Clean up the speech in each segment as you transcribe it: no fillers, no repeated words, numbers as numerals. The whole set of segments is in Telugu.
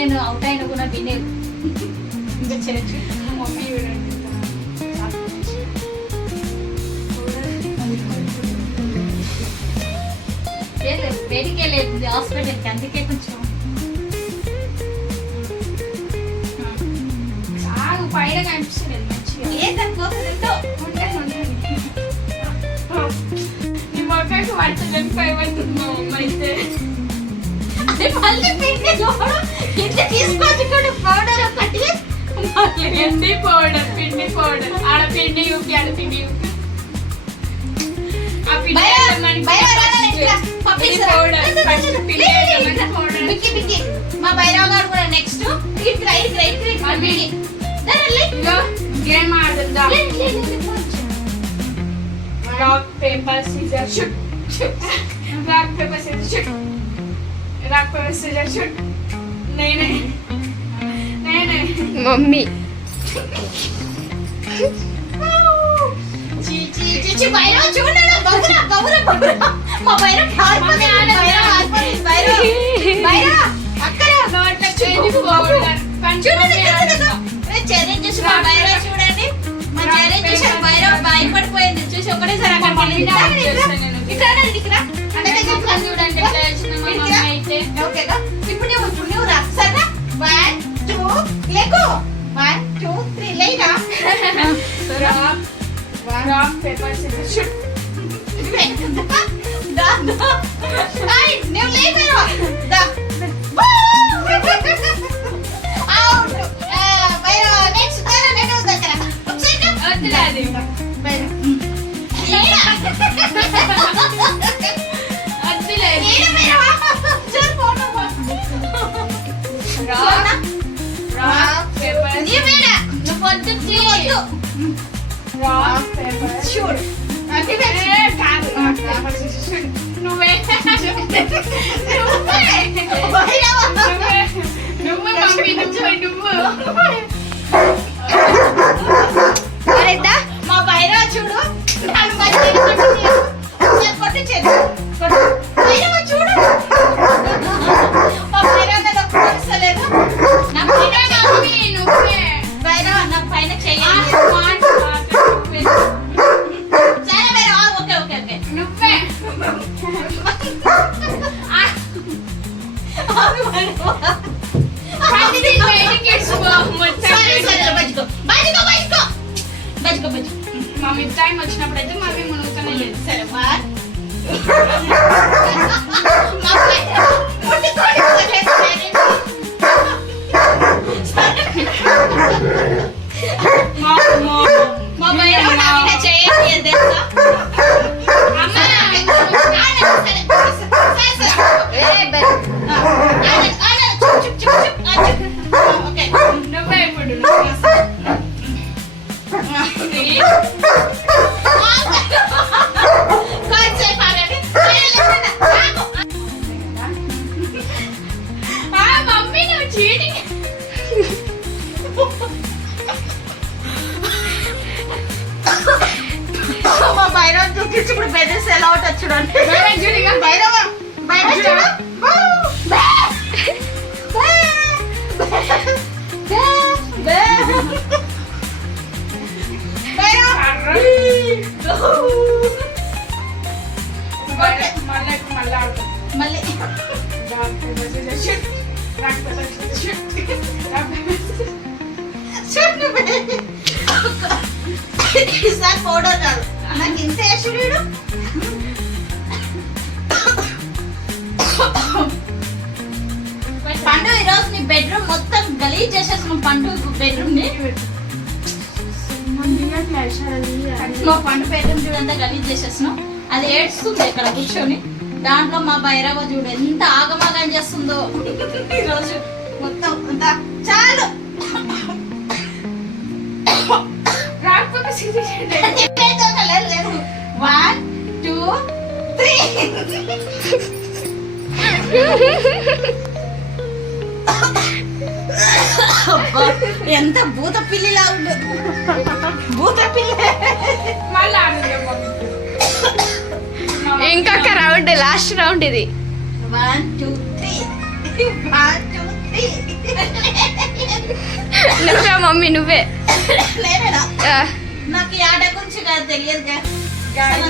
నేను అవుట్ అయినా కూడా వినేది ఇంకా చేయొచ్చు. మమ్మీ వేడికే లేదు హాస్పిటల్కి, అందుకే కొంచెం సాగు పైన కనిపిస్తలేదు మంచిగా. ఏ దానికోసంతో నీ మొక్కకి పడుతుంది భయపడుతుంది మా అమ్మ అయితే. అదే మళ్ళీ పిండి ఇంత తీసుకొచ్చి కూడా పౌడర్ ఒకటి పిండి పౌడర్ ఆడ పిండి యూపి ఆడ పిండి యూపి ఆ పిండి మా భైరవ్ గారు కూడా నెక్స్ట్ గేమ్ ఆడుందా. Rock paper scissor shoot, rock paper scissor shoot, rock paper scissor shoot. నేనే మమ్మీ భైరవ్ చూడండి మా భైరవ్ అక్కడ ఛాలెంజ్ చేసి మా భైరవ్ చూడండి. మా ఛాలెంజ్ చేసి భైరవ్ భయపడిపోయింది చూసి ఒకటేసారి అక్కడ చూడండి ఓకేగా. ఇప్పుడు నువ్వు రా సరేనా. 1 2 లేకు 1 2 3 లేరా. Rock paper scissor shoot. నువ్వు లేపేరా నువ్వే మా భైరవ చూడు కొట్టి చూడు మా భైరవ తెలుసలేదు. భైరవ నా పైన చెయ్యాలి. మమ్మీ టైం వచ్చినప్పుడైతే మమ్మీ మునుగుతూనే లేదు. సరే మా భైరవ చేయాలి తెలుసా. నువ్వే ఇప్పుడు మమ్మీ నువ్వు చీటింగ్. మా భైరవ చూపించి ఇప్పుడు బెదిరిస్ ఎలా అవుతుంది చూడండి. భైరవ చూడు మళ్ళీ ఈసారి పౌడర్ కాదు నాకు ఇంత వేసుడు. పండు ఈరోజు నీ బెడ్రూమ్ మొత్తం గలీజ్ చేసేస్తున్నాం. పండు బెడ్రూమ్ ని మా పండు బెడ్రూమ్ చూడంతా గలీజ్ చేసేస్తున్నాం. అది ఏడుస్తుంది ఇక్కడ కూర్చొని. దాంట్లో మా భైరవ చూడు ఎంత ఆగమాగం చేస్తుందో ఈరోజు మొత్తం అంతా. చాలు లేదు 1 2 3 ఎంత భూత పిల్లిలా ఉండు. భూత పిల్లి ఇంకొక రౌండ్, లాస్ట్ రౌండ్ ఇది. 1 2 3 1 2 నువ్వే మమ్మీ నువ్వే. నేనేనా? ఆ, నాకు ఈ ఆట గురించి కాదు తెలియదు.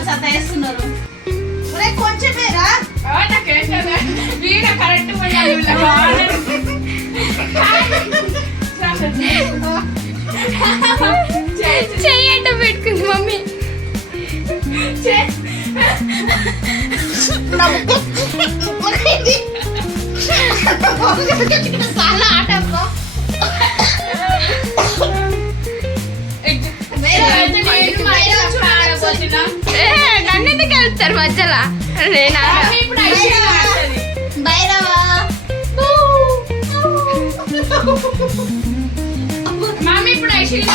సతాయిస్తున్నారు. ఒరే కొంచెమేరా. కరెక్ట్ చెయ్యి అడ్డ పెట్టుకుంది మమ్మీ. చాలా ఆట అబ్బా. నన్నెందుకు వెళ్తారు మధ్యలో? నేనా భైరవా మమ్మీ ఇప్పుడు ఐశ్వర్య